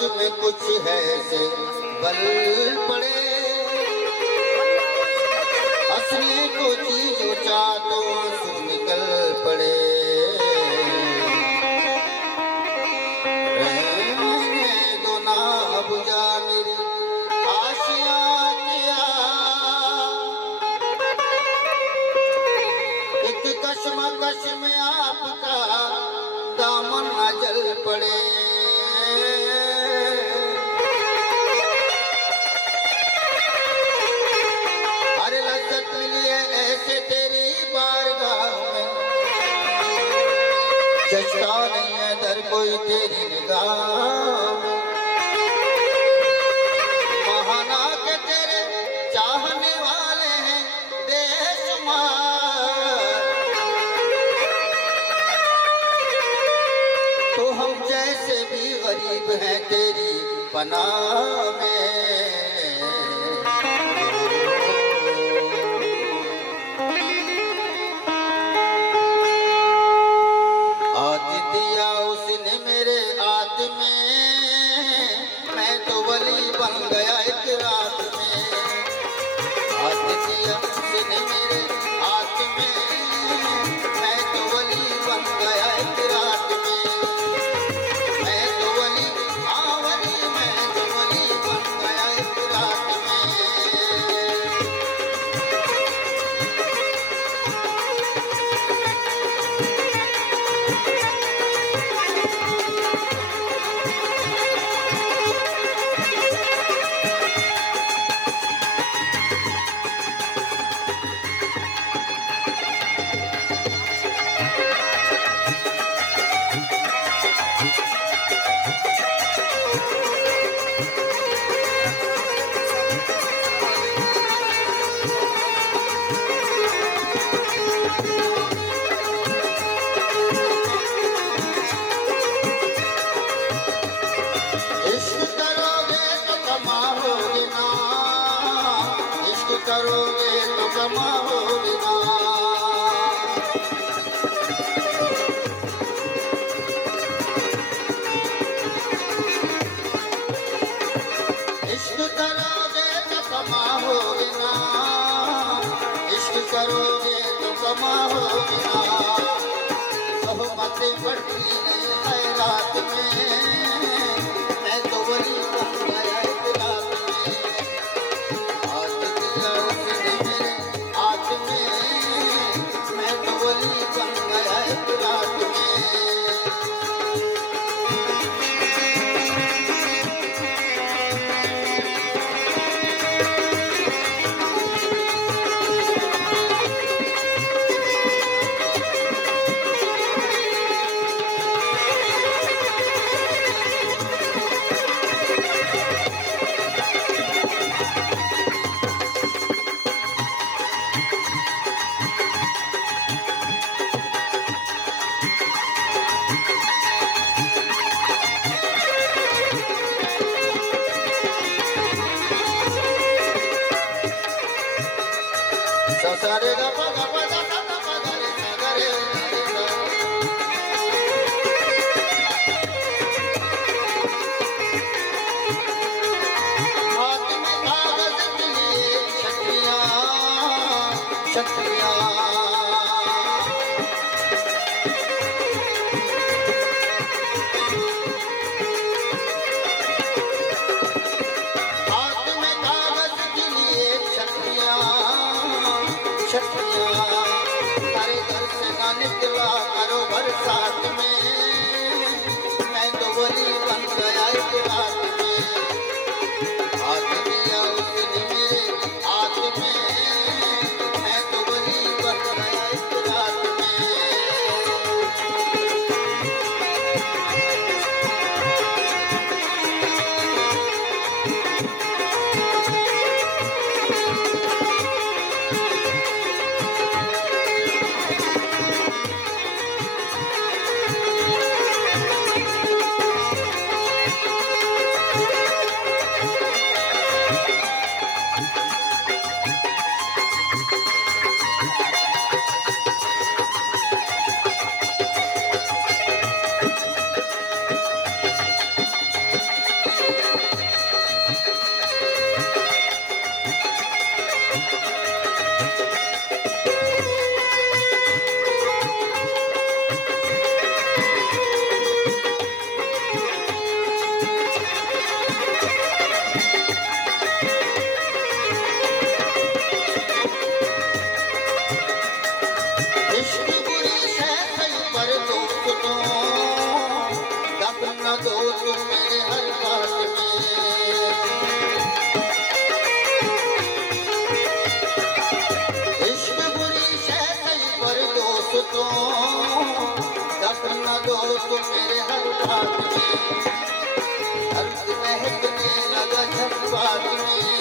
में कुछ है से बल पड़े, हंसने को चीज ऊंचा तो आंसू निकल पड़े। रहने दो ना बुझा मेरी आशियां किया, एक कश्मकश में आपका दामन न जल पड़े। अरे लज्जत मिली है ऐसे तेरी बारगाह में, जचता नहीं है दर कोई तेरी निगाह में। महाना के तेरे चाहने वाले हैं बेशुमार, तो हम जैसे भी गरीब हैं तेरी पनाह में। आज दिया उसने मेरे हाथ में, मैं तो वली बन गया एक रात में। आज दिया उसने मेरे हाथ में, मैं तो वली बन गया एक रात में। मैं तो वली, हाँ वली, मैं तो वली बन गया एक रात में। इश्क करोगे तो कमाओगे ना, इश्क करोगे तो कमाओगे ना। इश्क करोगे तो कमाओगे ना, इश्क करोगे तो कमाओगे ना। तोहमतें बढ़ती नहीं खैरात में, मैं तो वली बन गया एक रात में। आज दिया उसने मेरे हाथ में, मैं तो वली बन गया एक रात में। सारे गा पा गा पा गा गा पा गा रे सा गा रे रे सा। हाथ में कागज के लिए छतरियां छतरियां, हाथ में कागज के लिए छतरियां छतरियां। तुम मेरे हर बात में। इश्क बुरी शह सही पर दोस्तों, दखल न दो तुम मेरे हर बात में। अर्ज महकने लगा जज्बात में,